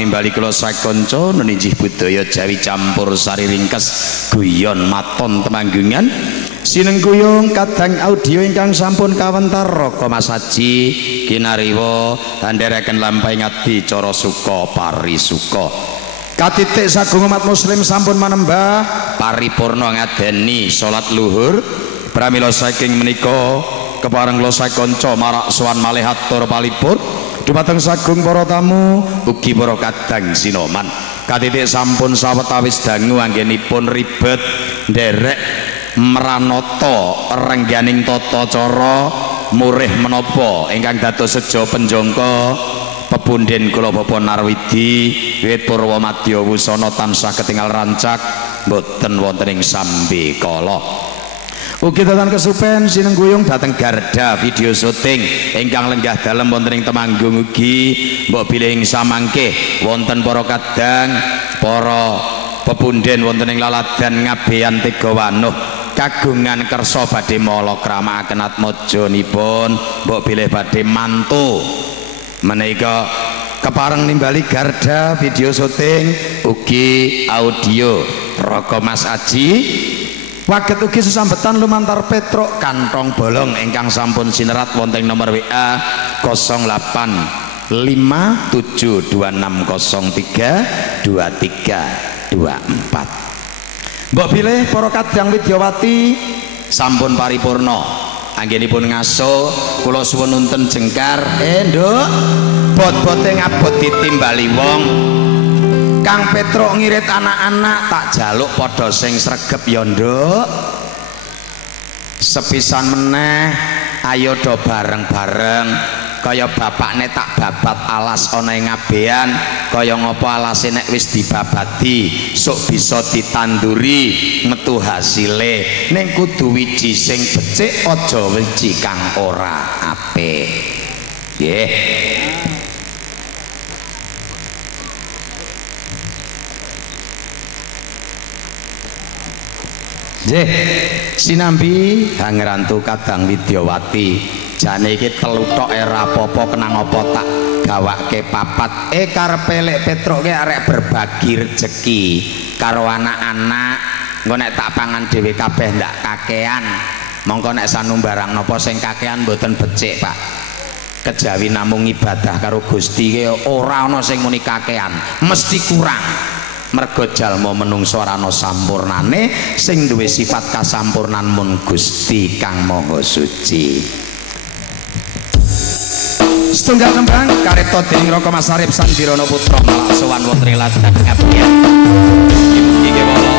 nimbali kula sakonco nuninjih budaya Jawi campur sari ringkes guyon maton temanggungan sinengguyung kadang audio ingkang sampun kawentar Raka Mas Haji kinariwa tandharaken lampahi ngadi cara suka parisuka katitik sagung umat muslim sampun manembah paripurna ngadeni salat luhur pramila saking menika kepareng kula sakonco marak sowan malih atur palipur dumateng sagung para tamu ugi para kadang sinoman katitik sampun sawetawis dangu anggenipun ribet nderek meranata rengganing tata cara murih menapa ingkang dados seja penjangka pepunden kula Bapa Narwidi wiwit purwa madya wusana tansah ketingal rancak boten wonten ing sambe kala ugi datang kesupen sinengguyung dateng Garda video syuting ingkang lenggah dalem wonten ing Temanggung ugi mbok bilih samangke wonten para kadang para pepunden wonten ing laladan ngabean Tegawanuh kagungan kersa badhe mala kramakaken atmajanipun mbok bilih badhe mantu menika kepareng nimbali Garda video syuting ugi audio Raka Mas Haji waget ugi sesambetan lumantar Petruk kantong bolong ingkang sampun sinerat wonten nomor WA 085726032324 mbok bilih para kadang Widyawati sampun paripurna anggenipun ngaso kula suwun nunten jengkar nduk bot-bote ngabot ditimbali wong Kang Petruk ngirit anak-anak tak jaluk padha sing sregep ya nduk sepisan meneh ayo do bareng-bareng kaya bapakne tak babat alas ana ing ngabean kaya ngapa alase nek wis dibabadi sok bisa ditanduri metu hasile ning kudu wiji sing becik aja wiji kang ora apik nggih sinambi hangrantu kadang Widyawati jane iki telu tok era apa-apa kenang apa tak gawake papat karepe lek Petruk ki arek berbagi rejeki karo anak-anak engko nek tak pangan dhewe kabeh ndak kakean mongko nek sanumbarang napa sing kakean mboten becik Pak kejawi namung ibadah karo Gusti ki ora ana sing muni kakean mesti kurang mergo jalma menungso ora ana sampurnane sing duwe sifat kasampurnan mun Gusti Kang Maha Suci setunggal kembang kareta dening Raka Mas Arif Sandirana Putra malah sowan wonten ing ladang ngabean iki wala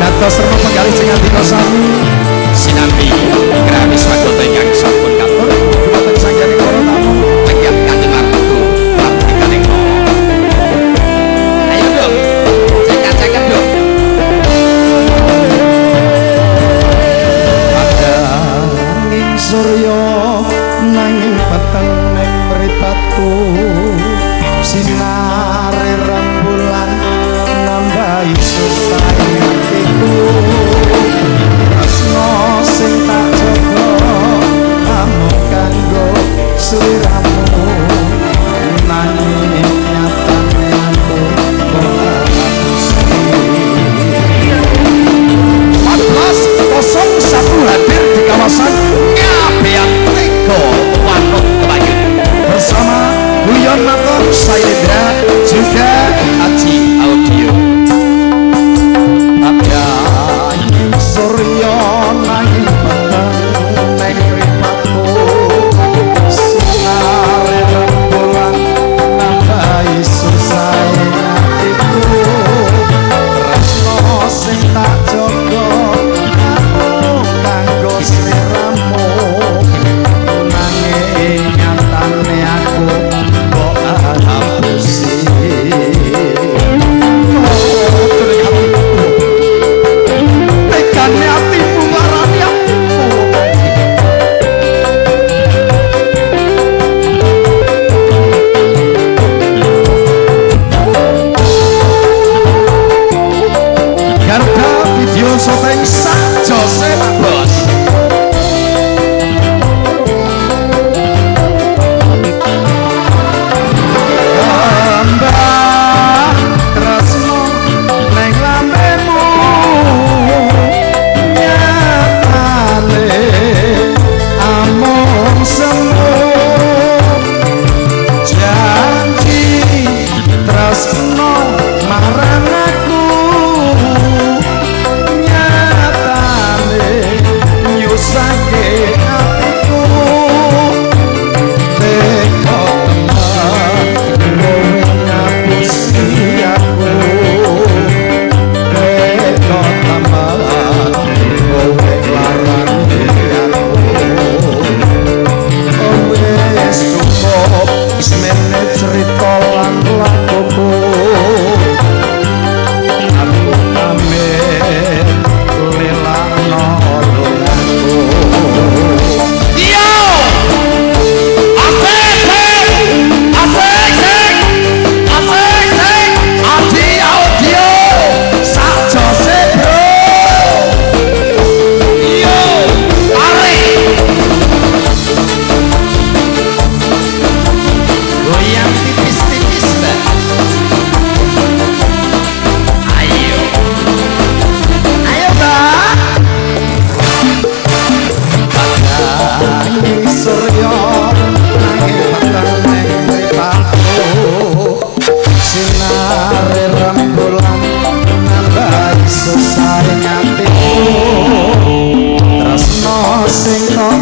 dados rema penggalih sing andika sami sinambi grami swadata ingkang sampun katur dumateng sangganing para tamu lenggah kanthi martu praktikaning ayo dong cekak-cekak dong padanging surya nanging peteng ning mripatku sinare rembulan nambahi susahing atiku sing tak jaga amuk kanggo sliramu nanging nyatane aku kosong satu hadir di kawasan Ngabean Tegawanuh Temanggung bersama Guyon Maton Sailendra juga Aji Audio Surya nanging peteng ning mripatku sinare rembulan nambahi susahe atiku tresno sing tak jaga kanggo sliramu nanging nyatane aku kok hapusi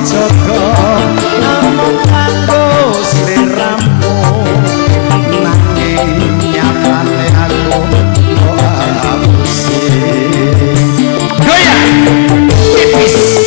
jaga namung kanggo sliramu nanging nyatane aku abusi goyang tipis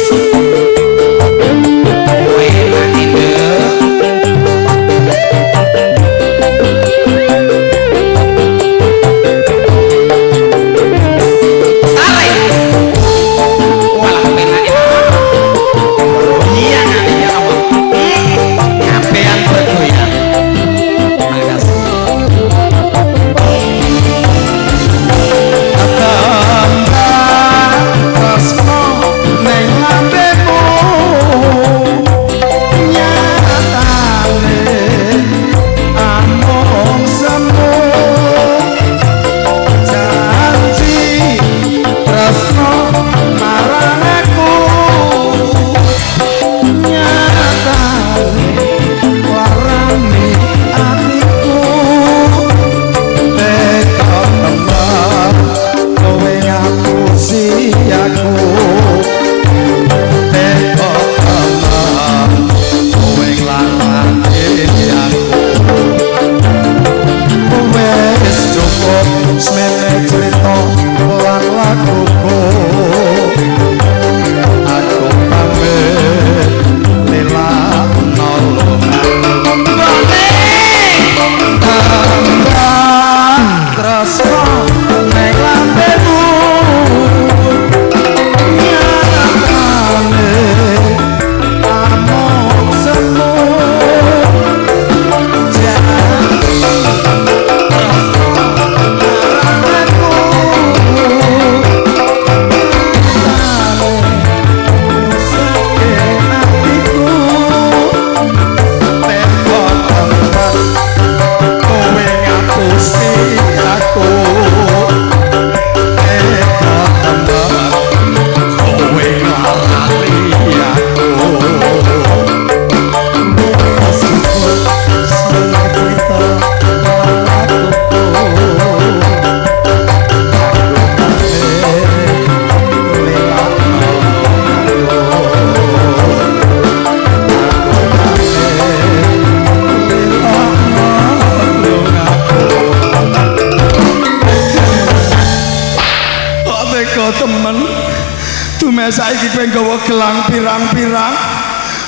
saiki kowe nggawa gelang pirang-pirang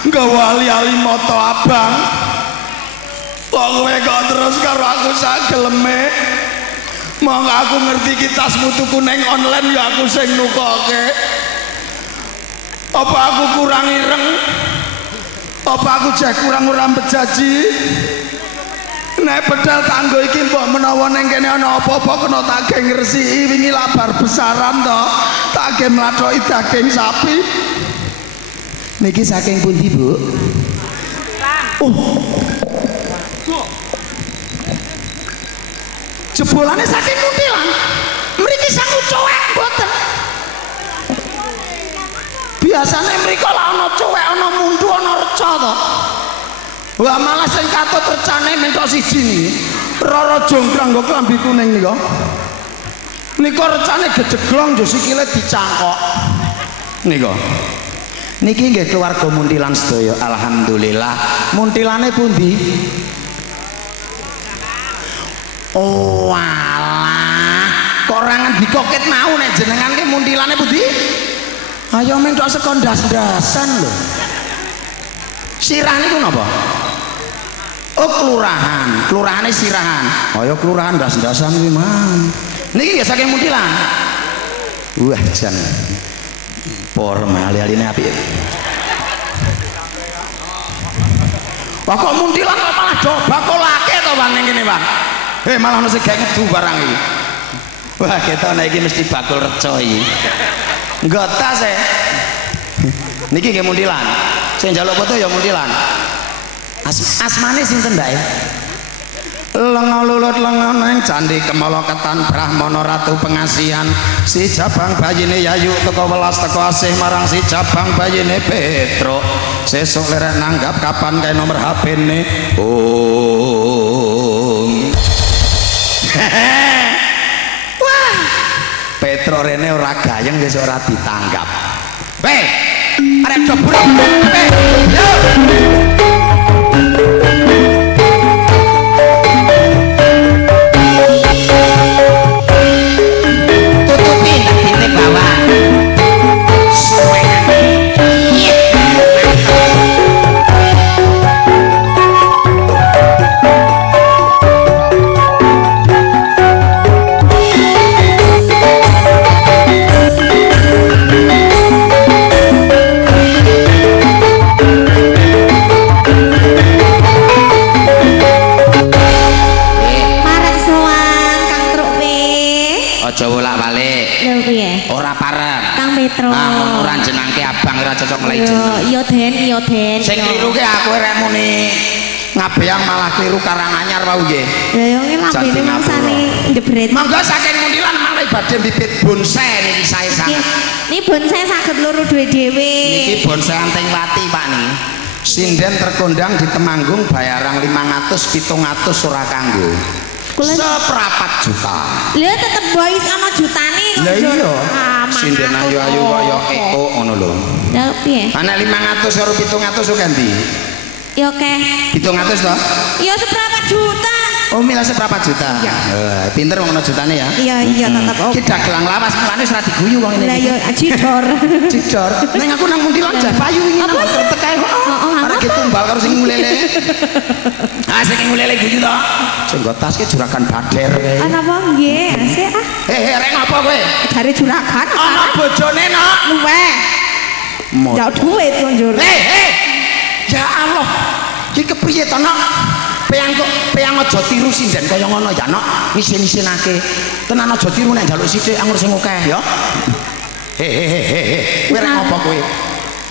nggawa ali-ali moto abang kok kowe kok terus karo aku sak geleme mong aku ngerti ki tasmu tuku ning online ya aku sing nukoke apa aku kurang ireng apa aku jek kurang ora bejaji nek pedal tanggo iki mbok menawa ning kene ana apa-apa kena tak ge ngresiki wingi labar besaran to tak ge mlathoki daging sapi niki saking pundi Bu? Jebolane saking Muntilan mriki sangu cowek mboten biasane mriko lah ana cowek ana mundu ana reca to wah malah sing katut recane mentok siji niki Rara Jonggrang nggo klambi kuning nika nika recane gejeglong yo sikile dicangkok nika niki nggih keluarga Muntilan sedaya alhamdulillah Muntilane pundi oh alah kok ora ngendika ket mau nek jenengan ki Muntilane pundi ayo mentok sekondas-dasan lho Sirah niku napa oh kelurahane Sirahan ayo kelurahan das-dasan kuwi man niki nggih saking Muntilan wah jan por ali-aline apik wah kok Muntilan kok malah do bakolake to Bang ning kene Bang malah ono sing gak ngedu barang iki wah ketone iki mesti bakul reca iki nggotas niki nggih Muntilan sing njaluk foto ya Muntilan asmane sinten Mbak lenga lulut lenga neng candi kemoloketan Brahmana Ratu Pengasihan si jabang bayine Yayu teko welas teko asih marang si jabang bayine Petro sesuk lerek nanggap kapan kae nomor HP-ne wah Petro rene ora gayeng wis ora ditanggap arek dobur. Yo. Ora jenengke abang ora cocok mulai jeneng. Iya Den. Sing kliru ki aku rek muni Ngabeang malah kliru Karanganyar wau nggih. Ya yo ngene lambene mangsane njebret. Monggo saking mundilan malih badhe bibit bonsai niki sae sanget. Niki bonsai saged loro dhewe-dhewe. Niki bonsai Antingwati Pak nih. Sinden terkondang di Temanggung bayarang 500 700 ora kanggo. Seperapat juta. Lha tetep boys ana jutane kok. Lah iya. Sinden ayu-ayu kaya Eko ngono lho. Lah piye? Ana 500 karo 700 kok endi? Ya oke. 700 toh? Ya seberapa juta? Oh, milih seberapa juta? Iya. Pinter ngono jutane ya. Iya tetep oke. Ki dagelang lawas mulane wis ra diguyu wong ngene. Lah ya cidor. Cidor. Ning aku nang mundilan jah payu iki nang tekae. Arek ditumbal karo sing mulele. Ah sing mulele guyu to. Sing nggo tas ki juragan bader kae. Ana apa nggih? Asik ah. Rek ngopo kowe? Jare juragan. Ana bojone nok. Luweh. Jauh duit konjur. Ya Allah. Ki kepriye to nok? Peyang aja tiru sinden kaya ngono ya nok. Isin-isinake. Tenan aja tiru nek njaluk sithik anggur sing akeh ya. Kowe rek ngopo kowe?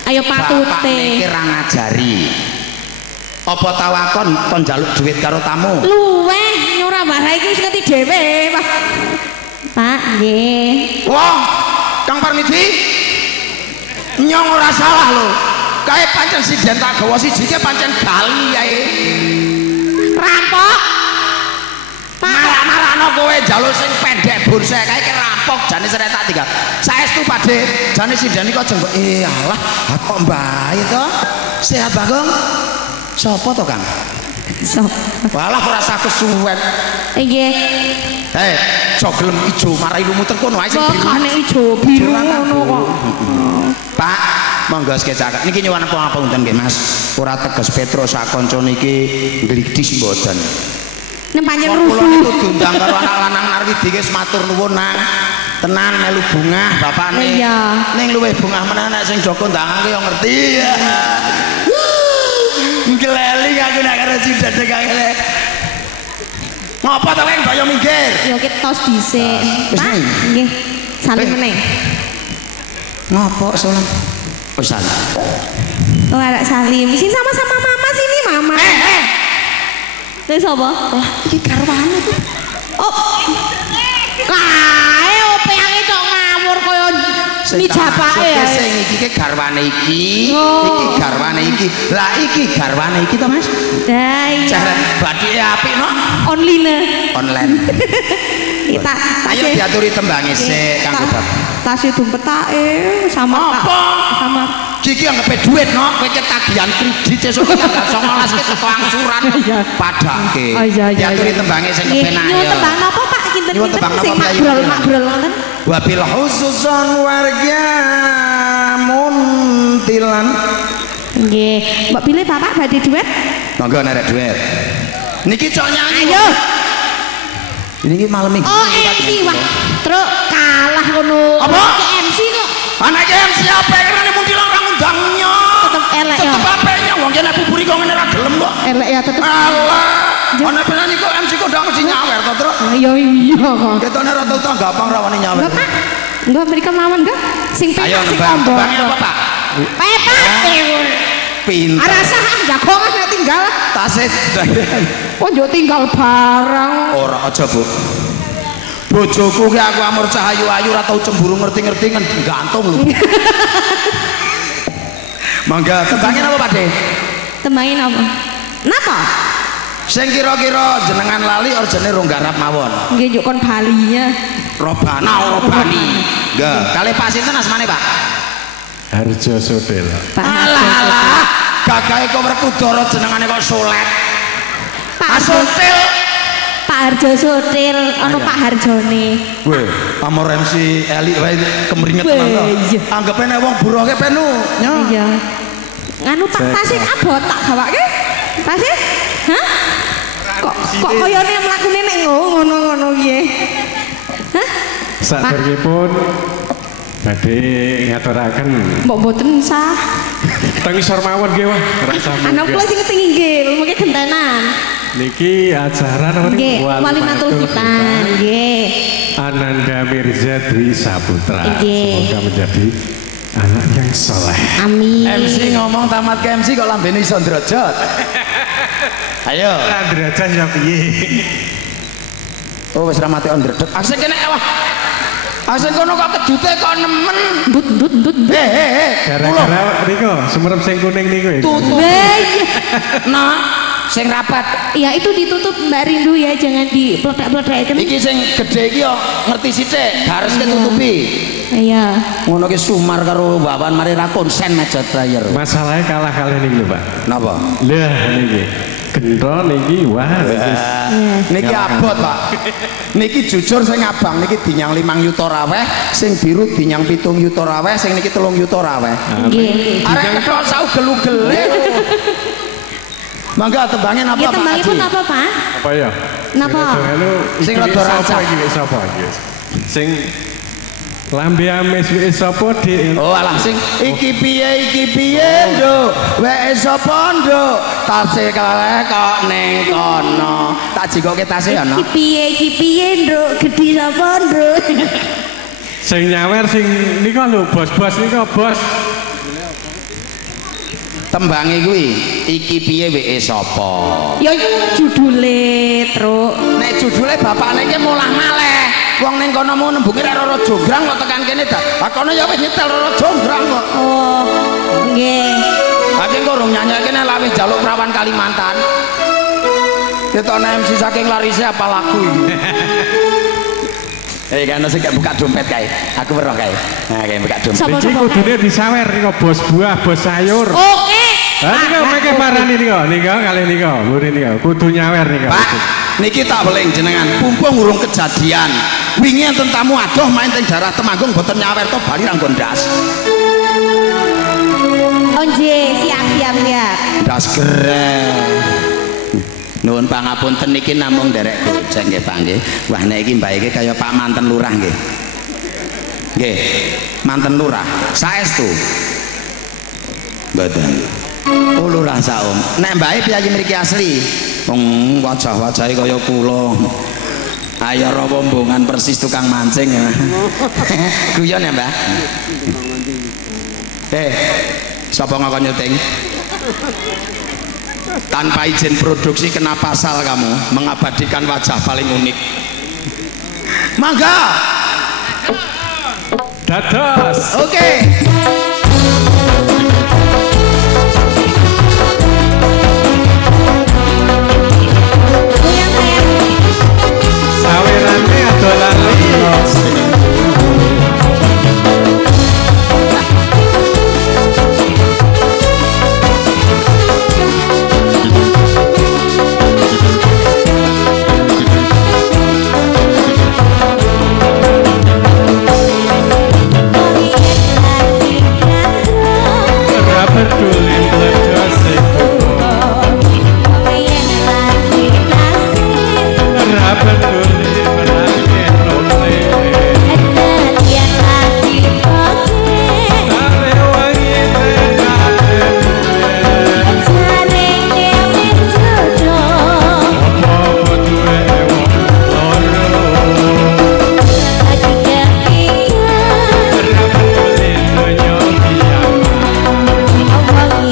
Ayo patute. Iki ra ngajari. Apa tawakon to njaluk duit karo tamu? Luweh ora marah iki wis ngerti dhewe, Pak. Pak, nggih. Wah, Kang Parmidi. Nyong ora salah lho. Kae pancen sinden tak gawa siji ki pancen gali ae. Rampok. Marah-marahno kowe njaluk sing pendek bonsai kae ki rampok jane seret tak tinggal. Saestu Pakde, jane sinden iki aja mbok alah, kok mbae to? Sehat Bagong? Sopo to, Kang? Sop. Walah ora sak kesuwen. Nggih. Aja gelem ijo marai lumuter kono ae sing biru. Kok nek ijo biru ngono kok. Pak, monggo sekecak. Niki nyuwun pangapunten nggih Mas. Ora teges Petro sak kanca niki glidis mboten. Nek pancen Kula rusuh. niku diundang karo anak lanang Narwidi wis matur nuwun nang tenan melu bungah bapakne. Iya. Ning luwih bungah meneh nek sing Joko ndangake yo ngerti. Ngeleling aku nek karo sinden ngene. Ngopo to kowe kaya minggir? Yo ki tos dhisik. Pak, nggih. Salim meneh. Ngopo salam? Oh salam. Oh, arek salim. Sini sama-sama mama sini, mama. Ini sapa? Lah, iki garwane tuh. Oh. Kae opeange cok ngawur kaya nijapake ya. Sing iki ki garwane iki. Iki garwane iki. Lah iki garwane iki to, Mas? Lah iya. Cara badhe apik no? Online. Kita ayo diaturi tembange sik kanggo Bapak. Tas dompetake sama Pak. Sama. Iki anggape dhuwit no, kowe ki tagihan kredit sesuk tanggal 19 ki teko angsuran padake. Diaturi tembange sing kepenak ya. Nyuwun tembang napa Pak? Kinten-kinten sing makbrol wonten. Wabil khususon warga Muntilan. Nggih, Mbak pilih Bapak badhe duet? Monggo nek duet. Niki cok nyanyi. Ayo. Ini malam minggu. Oh, MC wah. Truk kalah ngono. Apa? MC kok. Anak MC apa kerane Muntilan ora ngundangnya. Tetep elek ya. Tetep apenya wong kene buburi kok ngene ra gelem kok. Elek ya tetep. Allah. Ana penyanyi kok MC kok ndang mesti nyawer to, Truk. Iya iya kok. Ketone ra tau gampang rawani nyawer. Bapak. Enggak mriko mawon enggak? Sing Ayo pepak sing nembang. ombo. Tembangnya apa, Pak? Pepak. Pinter. Arasa jagongan nek tinggal. Tasih. Kok yo tinggal barang. Ora aja, Bu. Bojoku ki aku amur cahayu-ayu ora tau cemburu ngerti-ngerti gantung lho. Mangga tembangin apa, Pakde? Tembangin apa? Napa? Sing kira-kira jenengan lali orjane rong garap mawon. Nggih yo kon balinya. Robana Robani. Nggih, kalih Pak sinten asmane, Pak? Harjo Sotil. Pak Harjo Sotil. Alah, gagahe kok Werkudara jenengane kok Solet. Pak Sotil. Pak Harjo Sotil, ono Pak Harjone. Weh, pamor MC Eli wae kemringet tenan to. Anggepe nek wong buruhe penu. Iya. Nganu Pak tasik abot tak gawake? Tasik? Hah? Kok koyone mlakune nek ngono-ngono piye? Hah? Saderengipun badhe ngaturaken Mbok mboten sah. teng isor mawon nggih wah rasa Anak kula sing ketinggil, mungkin gentenan. niki acara napa Nggih, Walimatul Khitan, nggih. Ananda Mirza Dwi Saputra. Nggih. Semoga menjadi anak yang soleh. Amin. MC ngomong tamat ke MC kok lambene iso ndrojot. Ayo. Derajat ya piye? Oh wis ra mati ndredeg. Asik kene wah. Asik kono kok kejute kok nemen. But. Gara-gara niku semerep sing kuning niku. Tutup. Iya. Nah, sing rapat. Ya itu ditutup Mbak Rindu ya, jangan dipletek-pletekin. Iki sing gedhe iki yo ngerti sithik, garis ketutupi. Iya. Ngono ki sumar karo Wawan mari ra konsen mejot player. Masalahnya kalah kali niki lho, Pak. Napa? Lah niki. Gendro niki wah Niki abot, Pak. Niki jujur sing abang niki dinyang 5 yuta raweh, sing biru dinyang 7 yuta raweh, sing niki 3 yuta raweh. Nggih. Arek ketok sau gelu-gele. Mangga tembange napa, Ya Pak? tembangipun Haji? apa, Pak? Apa ya? Napa? Sing rada rancak. Iki sapa iki? Sing lambe amis wis sapa Dik? Oh alah sing iki piye nduk weke sapa nduk tase kaleh kok ning kono tak jikoke tase ana Iki piye, Nduk? Gedhi sapa, Nduk? Sing nyawer sing nika lho bos-bos nika bos. tembange kuwi iki piye weke sapa Ya judule, Truk. nek judule bapakne iki mulah maleh wong ning kono mau nembuke Roro Jonggrang kok tekan kene dak ha kono ya wis nyetel Roro Jonggrang kok Oh, nggih. Aki kok urung nyanyekne lawe jaluk perawan Kalimantan. Ketone MC saking larise apa lagu iki. Kan sing gak buka dompet kae. Aku weruh kae. Nah, kae buka dompet. Sapa Iki kudune disawer nika bos buah, bos sayur. Oke. Ha nika mengke parani nika kalih nika, mburi nika kudu nyawer nika. Pak, niki tak weling jenengan. Pumpung urung kejadian. Wingi enten tamu adoh main teng daerah Temanggung boten nyawer to bali ra nggo ndas. Oh nggih, siap. Das keren. Nuwun pangapunten niki namung nderek gojek nggih Pak nggih. Wah nek iki mbak iki kaya Pak manten lurah nggih. Nggih. Manten lurah. Saestu. Mboten. Oh lurah saum. Nek mbake piyayi mriki asli. Wong wajah-wajahe kaya kula. Ayo rombongan persis tukang mancing. Guyon ya, Mbak? Sapa ngakon nyuting? Tanpa izin produksi kena pasal kamu mengabadikan wajah paling unik. Mangga. Dados. Oke. Sawerane adolan lios. Oh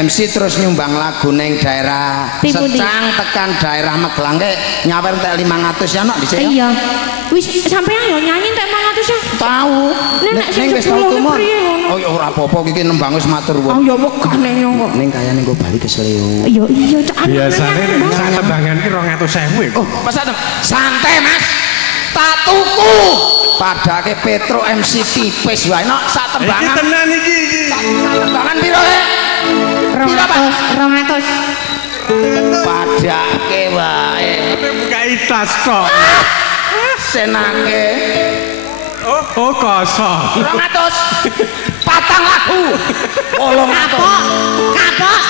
MC terus nyumbang lagu neng daerah Secang tekan daerah Magelang nyawer entek 500 ya nok dhisik. Iya. Wis sampean yo nyanyi entek 500 ya. Tahu. Ning wis tau tumor. Oh ya ora apa-apa iki nembang wis matur nuwun. Oh ya wegah ning kok. Ning kayane nggo bali kesleo. Iya iya cak. Biasane nek sak tembangan ki 200.000. Oh, pesan santai Mas. Tak tuku. Padake Petro MC tipis wae nok sak tembangan. Iki tenan iki. Sak tembangan piro e? 200. Padake wae. Buka tas tok. Senake. Oh kosong. 200. Patang lagu. 800. Kapok.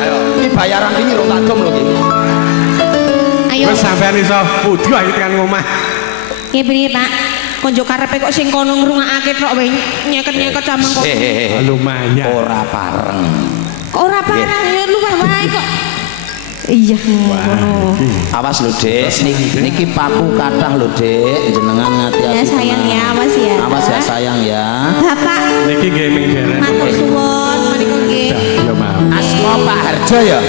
Ayo, iki bayaran iki rong tak dom lho iki. Ayo. Wis sampean iso pudi ae tekan omah. Nggih piye, Pak? Konjo karepe kok sing kono ngrungokake tok wae nyeket-nyeket sampean kok. Lumayan. Ora pareng. Ora parang ya luwih wae kok. Iya ngono. Awas lho, Dik. Niki paku kathah lho, Dik. Jenengan ngati-ati. Ya sayang ya, awas ya. Awas ya sayang ya. Bapak. Niki gaming derek. Matur suwun menika nggih. Ya maaf. Asma Pak Harjo ya?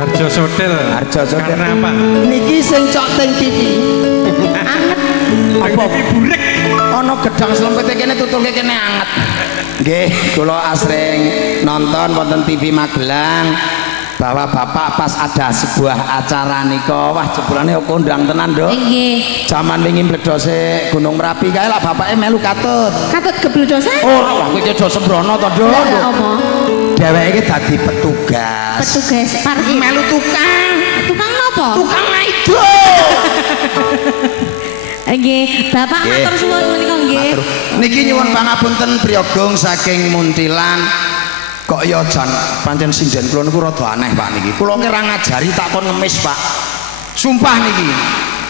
Harjo Sotel. Harjo Sotel. Karena apa? Niki sing cok teng TV. Anget. Apa iki burek? Ana ana gedang slempete kene tutulke kene anget. Nggih, kula asring nonton wonten TV Magelang bahwa Bapak pas ada sebuah acara nika, wah jebulane kondang tenan, Nduk. Nggih. Zaman wingi mledose Gunung Merapi kae lah bapake melu katut. Katut gebledose? Oh, wah kowe iki aja sembrono to, Nduk. Lah apa? Dheweke iki dadi petugas. Petugas parkir. Melu tukang. Tukang napa? Tukang ngaido. Nggih, Bapak matur suwun menika nggih. Niki nyuwun pangapunten Priyogong saking Muntilan. Kok ya jan pancen sinden kula niku rada aneh Pak niki. Kula ki ra ngajari tak kon ngemis Pak. Sumpah niki.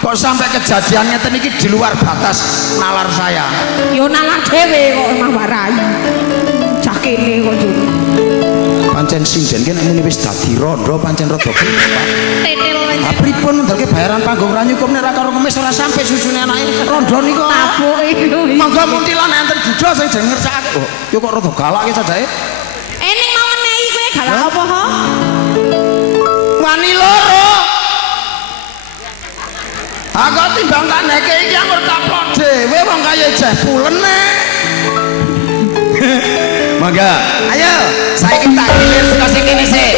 Kok sampai kejadian ngeten iki di luar batas nalar saya. Yo nalar dhewe kok mah warai. Cah kene kok jur. Pancen sinden ki nek muni wis dadi rondo pancen rada gelem Pak. Tetel aja. Lah pripun ndalke bayaran panggung ra nyukup nek ra karo ngemis ora sampai susune anake rondo niku. Tabuke lho. Mangga Muntilan enten judo sing jeneng ngersakake. Oh, yo kok rada galak ki sadae. Ening mau ngenehi kowe galak apa ho? Wani loro. Aku timbang tak neke iki anggur kaplok dhewe wong kaya jeh pulene. Mangga, ayo saiki tak gilir saka sing kene sih.